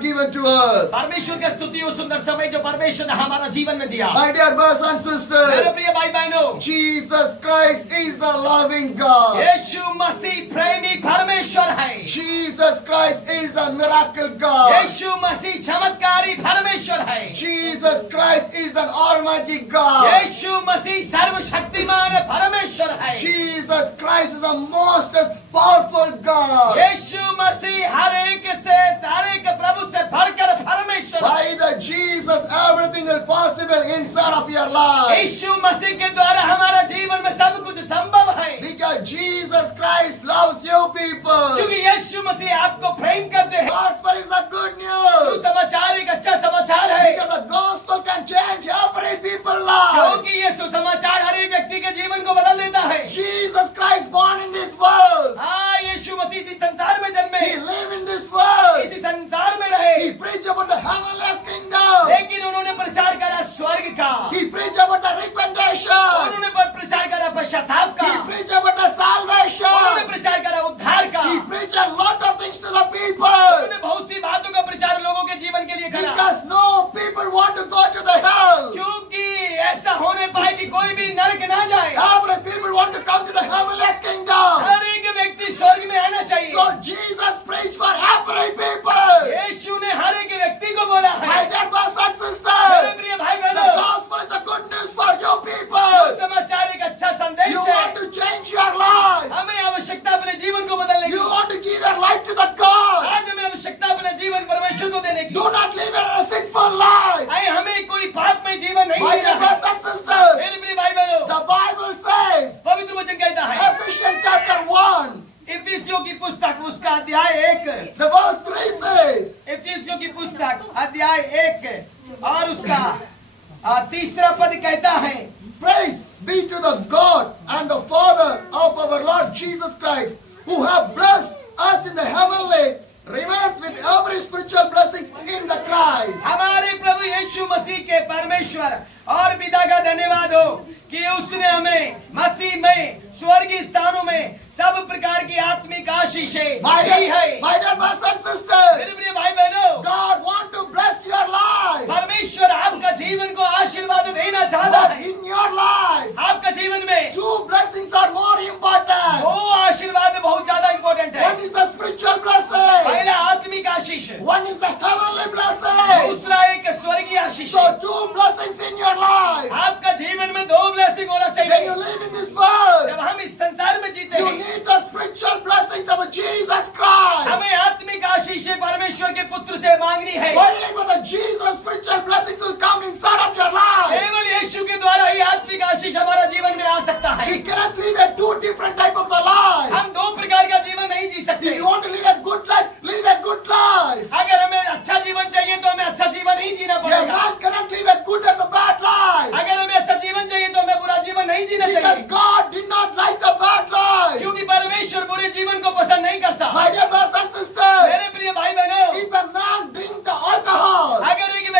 God given to us. परमेश्वर की स्तुति उस सुंदर समय जो परमेश्वर ने हमारा जीवन में दिया। My dear brothers and मेरे sisters, प्रिय भाई बहनों, Jesus Christ is the loving God. यीशु मसीह प्रेमी परमेश्वर है। Jesus Christ is the miracle God. यीशु मसीह चमत्कारी परमेश्वर है। Jesus Christ is the almighty God. यीशु मसीह सर्वशक्तिमान परमेश्वर है। Jesus Christ is the most powerful God. यीशु मसीह हर एक से हर एक प्रभु से बढ़कर परमेश्वर है। By the Jesus, everything is possible inside of your life. यीशु मसीह के द्वारा हमारा जीवन में सब कुछ संभव है। Because Jesus Christ loves you people. क्योंकि यीशु मसीह आपको प्रेम करते हैं। Gospel is a good news. सुसमाचार एक अच्छा समाचार है। Because the gospel can change every people's life. क्योंकि ये सुसमाचार हर एक व्यक्ति के जीवन को बदल देता है। Jesus Christ born in this world. हाँ, यीशु मसीह इसी संसार में जन्मे, He lived in this world. इसी संसार में रहे, He preached about the heavenly kingdom. लेकिन उन्होंने प्रचार करा स्वर्ग का, He preached about the repentation. उन्होंने प्रचार करा पश्चाताप का, He preached about the salvation. उन्होंने प्रचार करा उद्धार का, He preached a lot of things to the people. उन्होंने बहुत सी बातों का प्रचार लोगों के जीवन के लिए करा। Because no people want to go to the hell. क्योंकि ऐसा होने पाए कि कोई भी नरक ना जाए। Every people want to come to the heavenly kingdom. हर एक व्यक्ति स्वर्ग में आना चाहिए। So Jesus preached for every people. यीशु ने हर एक व्यक्ति को बोला My है। dear brothers and मेरे sisters, प्रिय भाई the बहनों, gospel is the good news for you people. समाचार एक अच्छा संदेश You है। want to change your life. हमें आवश्यकता अपने जीवन को बदलने की। You want to give your life to the God. आज हमें आवश्यकता अपना जीवन परमेश्वर को देने की। Do not live in a sinful life. आए हमें कोई पाप में जीवन नहीं My जीना dear है। brothers and sisters, मेरे प्रिय भाई बहनों, the Bible says, पवित्र वचन कहता है, Ephesians chapter 1, इफिसियों की पुस्तक उसका अध्याय 1, the verse 3 says, इफिसियों की पुस्तक अध्याय 1 और उसका तीसरा पद कहता है, Praise be to the God and the Father of our Lord Jesus Christ, who have blessed us in the heavenly realms with every spiritual blessing in the Christ. हमारे प्रभु यीशु मसीह के परमेश्वर और पिता का धन्यवाद हो कि उसने हमें मसीह में स्वर्गीय स्थानों में सब प्रकार की आत्मिक आशीषें My दी है। dear brothers and sisters, मेरे प्रिय भाई बहनों, God wants to bless your life. परमेश्वर आपका जीवन को आशीर्वाद देना चाहता But है। in your life, आपका जीवन में two blessings are more important. दो आशीर्वाद बहुत ज्यादा इम्पोर्टेंट है। One is the spiritual blessing. पहला आत्मिक आशीष, One is the heavenly blessing. दूसरा एक स्वर्गीय आशीष। So two blessings in your life. आपका जीवन में दो ब्लेसिंग होना When चाहिए। you live in this world, जब हम इस संसार में जीते you हैं, need the spiritual blessings of Jesus Christ. हमें आत्मिक आशीष परमेश्वर के पुत्र से मांगनी है। Only but the Jesus spiritual blessings will come inside of your life. केवल यीशु के द्वारा ही आत्मिक आशीष हमारा जीवन में आ सकता है। We cannot live a two different type of the life. हम दो प्रकार का जीवन नहीं जी सकते। If you want to live a good life, live a good life. अगर हमें अच्छा जीवन चाहिए तो हमें अच्छा जीवन ही जीना A पड़ेगा। man cannot live a good and a bad life. अगर हमें अच्छा जीवन चाहिए तो हमें बुरा जीवन नहीं जीना Because चाहिए, God did not like the bad life. क्योंकि परमेश्वर बुरे जीवन को पसंद नहीं करता। My dear brothers and sisters, मेरे प्रिय भाई बहनों, if a man drink the alcohol, अगर एक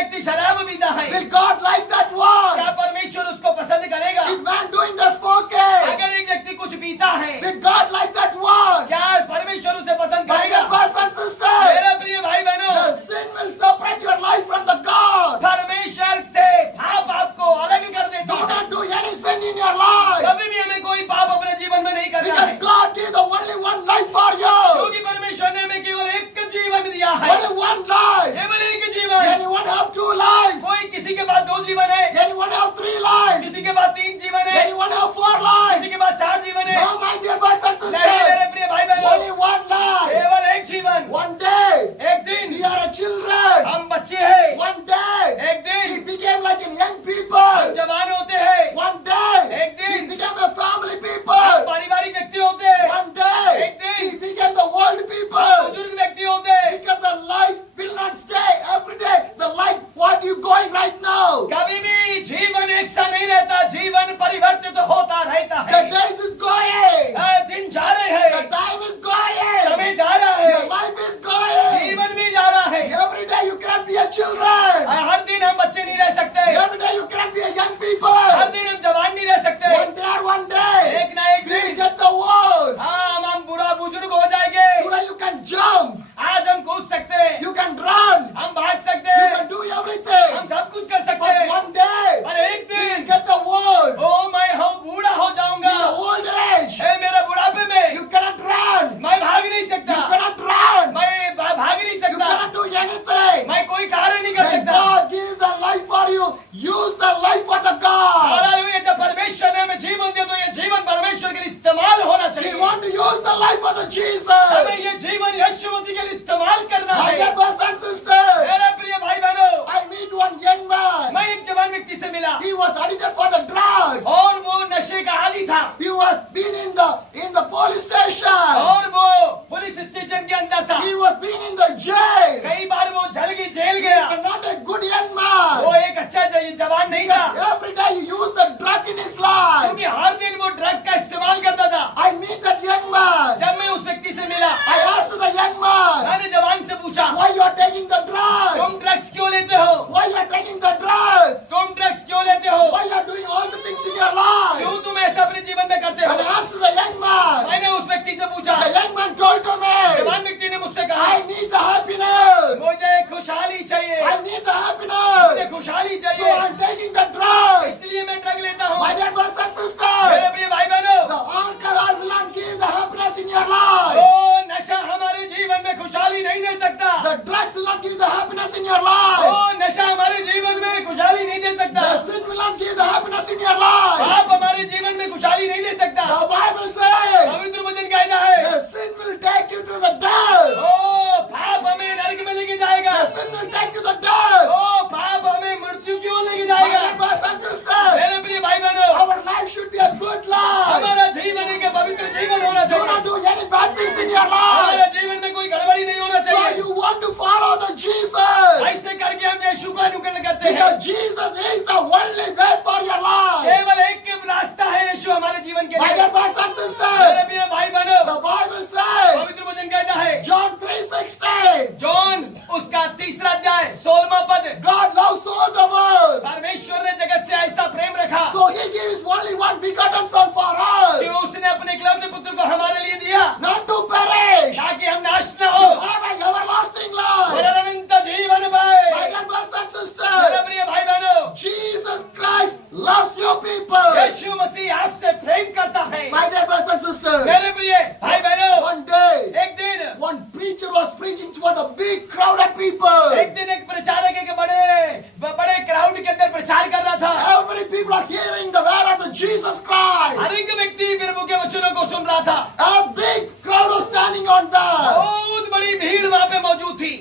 व्यक्ति से मिला He was addicted for the drugs. और वो नशे का आदी था He was been in the police station. और वो पुलिस स्टेशन के अंदर था He was been in the jail. कई बार वो जेल He गया is not a good young वो man. एक अच्छा जवान नहीं था Because every day he used the drug in his life. क्योंकि हर दिन वो ड्रग का इस्तेमाल करता था I meet that young man. जब मैं उस व्यक्ति से मिला I asked the young man, मैंने जवान से पूछा why you are taking the drugs? तुम ड्रग्स क्यों लेते हो Why you are taking the drugs? तुम ड्रग्स क्यों लेते हो Why you are doing all the things in your life? क्यों तुम ऐसा अपने जीवन में करते And I हो asked the young man. मैंने उस व्यक्ति से पूछा The young man told to me, जवान व्यक्ति ने मुझसे कहा I need the happiness. मुझे खुशहाली चाहिए I need the मुझे happiness. खुशहाली So चाहिए I'm taking the drugs. इसलिए मैं ड्रग लेता हूँ My dear brothers and मेरे sisters, प्रिय भाई बहनों the alcohol will not give the happiness in your life. वो नशा हमारे जीवन में खुशहाली नहीं दे सकता The drugs will not give the happiness in your life. वो नशा हमारे जीवन में खुशहाली नहीं दे सकता The sin will not give the happiness in your life. पाप हमारे जीवन में खुशहाली नहीं दे सकता The Bible says पवित्र वचन कहता है the sin will take you to the death. ओ पाप हमें नरक में लेके जाएगा The sin will take you to the death. ओ पाप हमें मृत्यु की ओर लेके My जाएगा dear brothers and sisters, मेरे प्रिय भाई बहनों our life should be a good life. हमारा जीवन एक पवित्र जीवन होना Do not चाहिए do any bad things in your हमारा life. जीवन में कोई गड़बड़ी नहीं होना So चाहिए you want to follow the Jesus. ऐसे करके हम यीशु का अनुकरण करते हैं Because Jesus is the only way for your life. केवल एक रास्ता है यीशु हमारे जीवन के My लिए dear brothers and मेरे sisters, प्रिय भाई बहनों the Bible says, पवित्र वचन कहता है John 3:16, जॉन उसका 3रा अध्याय 16वां पद God loves so the world. परमेश्वर ने जगत से ऐसा प्रेम रखा So he gave his only one begotten son for कि us, उसने अपने एकलौते पुत्र को हमारे लिए दिया not to perish, ताकि हम नाश न हो to have an everlasting life. और अनंत जीवन पाए My dear brothers and मेरे sisters, प्रिय भाई बहनों Jesus Christ loves your people. यीशु मसीह आपसे प्रेम करता है My dear brothers and sisters, मेरे प्रिय भाई बहनों one day, एक दिन one preacher was preaching to the big crowded people. एक दिन एक प्रचारक एक बड़े क्राउड के अंदर प्रचार कर रहा था Every people are hearing the word of the Jesus Christ. हर एक व्यक्ति प्रभु के वचनों को सुन रहा था A big crowd was standing on that. बहुत बड़ी भीड़ वहां पे मौजूद थी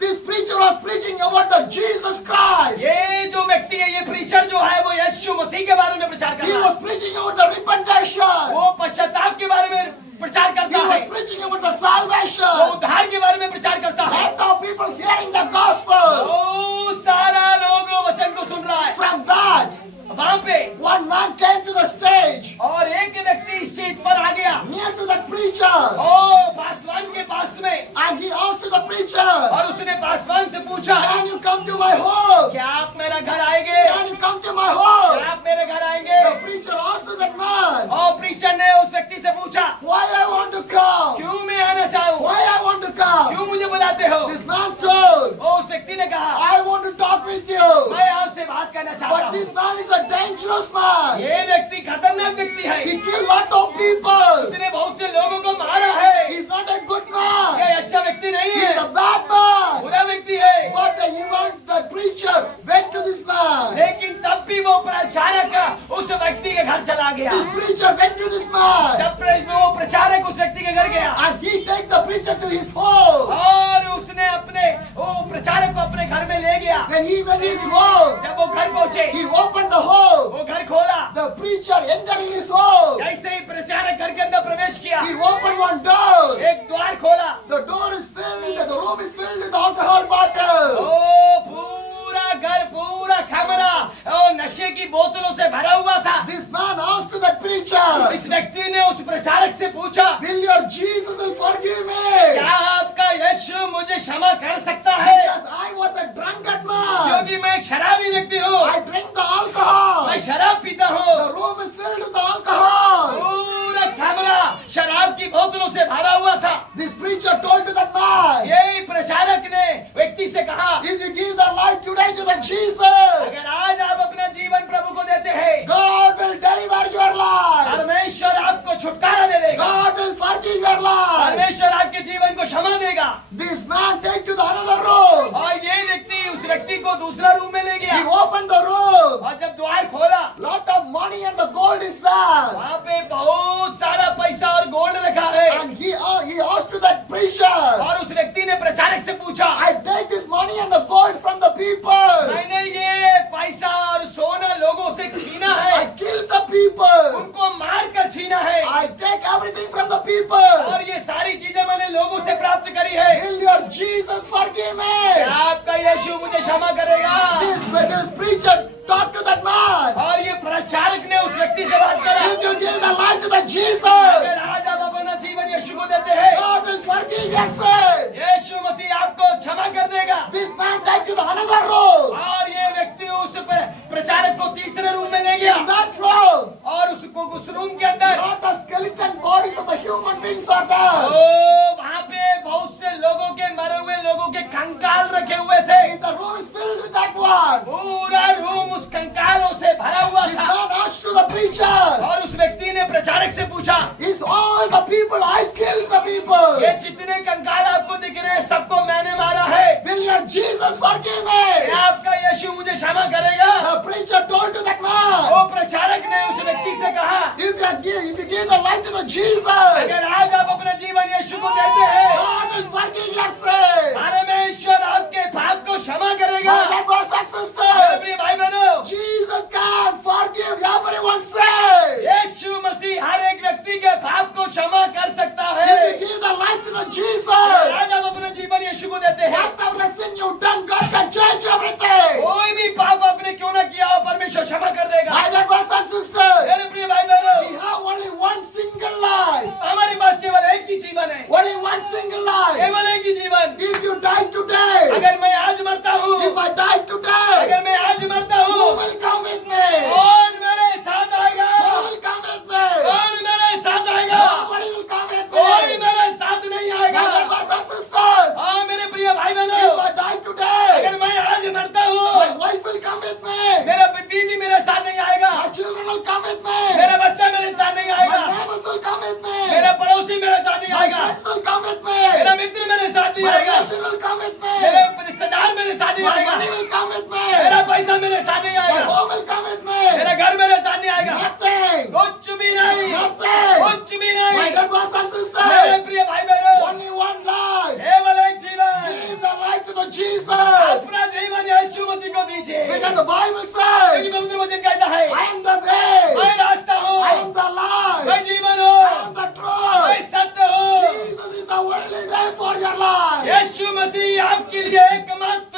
This preacher was preaching about the Jesus Christ. ये जो व्यक्ति है ये प्रीचर जो है वो यीशु मसीह के बारे में प्रचार कर He रहा was है preaching about the repentation. वो पश्चाताप के बारे में प्रचार He करता was है preaching about the वो salvation. उद्धार के बारे में प्रचार करता है Lot of people hearing the gospel. बहुत सारा लोग वचन को सुन रहा है From that, वहां पे one man came to the stage और एक व्यक्ति स्टेज पर आ गया near to the preacher, ओ पासवान के पास में and he asked to the preacher, और उसने पासवान से पूछा "Can you come to my home? क्या आप मेरा घर आएंगे Can you come to my home?" क्या आप मेरे घर आएंगे The preacher asked to that man, और प्रीचर ने उस व्यक्ति से पूछा "Why I want to come? क्यों मैं आना चाहूँ Why I want to come?" क्यों मुझे बुलाते हो This man told, वो उस व्यक्ति ने कहा "I want to talk with you, मैं आपसे बात करना चाहता but हूँ this man is a dangerous man. ये व्यक्ति खतरनाक व्यक्ति है He killed lot of people. उसने बहुत से लोगों को मारा है He's not a good man. ये अच्छा व्यक्ति नहीं He's है a bad man." बुरा व्यक्ति है But the preacher went to this man. लेकिन तब भी वो प्रचारक उस व्यक्ति के घर चला गया This preacher went to this man, जब वो प्रचारक उस व्यक्ति के घर गया and he take the preacher to his home. और उसने अपने वो प्रचारक को अपने घर में ले गया When he went his home, जब वो घर पहुंचे he opened the home. वो घर खोला The preacher entered in his home. जैसे ही प्रचारक घर के अंदर प्रवेश किया He opened one door. एक द्वार खोला The door is filled, the room is filled with alcohol bottle. ओ पूरा घर पूरा कमरा ओ नशे की बोतलों से भरा हुआ था This man asked to the preacher, इस व्यक्ति ने उस प्रचारक से पूछा "Will your Jesus will forgive me? क्या आपका यीशु मुझे क्षमा कर सकता है Because I was a drunkard man. क्योंकि मैं एक शराबी व्यक्ति हूँ I drink the alcohol. मैं शराब पीता हूँ The room is filled with alcohol." पूरा कमरा शराब की बोतलों से भरा हुआ था This preacher told to that man, यही प्रचारक ने व्यक्ति से कहा "If you give the life today to the Jesus, अगर आज आप अपना जीवन प्रभु को देते हैं God will deliver your life. परमेश्वर आपको छुटकारा दे देगा God will forgive your life." परमेश्वर आपके जीवन को क्षमा देगा This man take to the another room. और ये व्यक्ति उस व्यक्ति को दूसरा रूम में ले He गया opened the room. और जब द्वार खोला Lot of money and the gold is there. वहाँ पे बहुत सारा पैसा और गोल्ड रखा है And he asked to that preacher, और उस व्यक्ति ने प्रचारक से पूछा "I take this money and the gold from the people. मैंने ये पैसा और forgive me. क्या आपका यीशु मुझे क्षमा करेगा? This preacher talked to that man. और ये प्रचारक ने उस व्यक्ति से बात करा, If you give the life to the Jesus, अगर आज आप अपना जीवन यीशु को देते हैं, God will forgive your sin. यीशु मसीह आपको क्षमा कर देगा। This man died to the another room. और ये व्यक्ति उस प्रचारक को तीसरे रूम में ले गया, In that room, और उसको उस रूम के अंदर lot of skeleton bodies of the human beings are there. तो वहाँ पे बहुत से लोगों के मरे हुए लोगों के कंकाल रखे हुए थे। The room is filled with that one. पूरा रूम उस कंकालों से भरा हुआ This था। man asked to the preacher, और उस व्यक्ति ने प्रचारक से पूछा, is all the people, I killed the people. ये जितने कंकाल आपको दिख रहे हैं सबको मैंने मारा है, Will your Jesus forgive me? क्या आपका यीशु मुझे क्षमा करेगा? The preacher told to that man, वो प्रचारक ने उस व्यक्ति से कहा, if you give the life to the Jesus, अगर आज आप अपना जीवन यीशु को देते हैं, God will forgive your sin. परमेश्वर आपके पाप को क्षमा करेगा। My brothers and मेरे sisters, प्रिय भाई बहनों, Jesus can forgive everyone's sin. यीशु मसीह हर एक व्यक्ति के पाप को क्षमा कर सकता है। If you give the life to the Jesus, आज आप अपना जीवन यीशु को देते हैं, whatever sin you've done, God can change everything. कोई भी पाप आपने क्यों ना किया हो, परमेश्वर क्षमा कर देगा। My brothers and sisters, मेरे प्रिय भाई बहनों, we have only one single life. हमारे पास केवल एक ही जीवन है, Only one single life. केवल एक ही जीवन। If you die today, अगर मैं आज मरता हूँ, if I die today, अगर मैं आज मरता who हूँ, will come with me? कौन मेरे साथ आएगा? Who will come with me? कौन मेरे साथ आएगा? Nobody will come with कोई me. मेरे साथ नहीं आएगा। My brothers and sisters, हाँ मेरे प्रिय भाई बहनों, if I die today, अगर मैं आज मरता हूँ, my wife will come with me. मेरा बीवी मेरे साथ नहीं आएगा, My children will come with me. मेरा बच्चा मेरे साथ नहीं आएगा, My neighbors will come with me. मेरा पड़ोसी मेरे साथ नहीं My आएगा, friends will come with me. मेरा मित्र मेरे साथ नहीं My आएगा, relation will come with me. मेरे रिश्तेदार मेरे साथ नहीं My आएगा, money will come with me. मेरा पैसा मेरे साथ नहीं My आएगा, home will come with me. मेरा घर मेरे साथ नहीं आएगा, Nothing. कुछ भी नहीं, Nothing. कुछ भी My नहीं। dear brothers and मेरे sisters, प्रिय भाई बहनों, only one life. केवल एक जीवन, Give the life to the Jesus. अपना जीवन यीशु मसीह को दीजिए। Because the Bible क्योंकि says, पवित्र वचन कहता है, I am the way, मैं रास्ता हूँ, I am the life, मैं जीवन I हूँ, am the मैं truth. सत्य हूँ। Jesus is the only way for your life. यीशु मसीह आपके लिए एकमात्र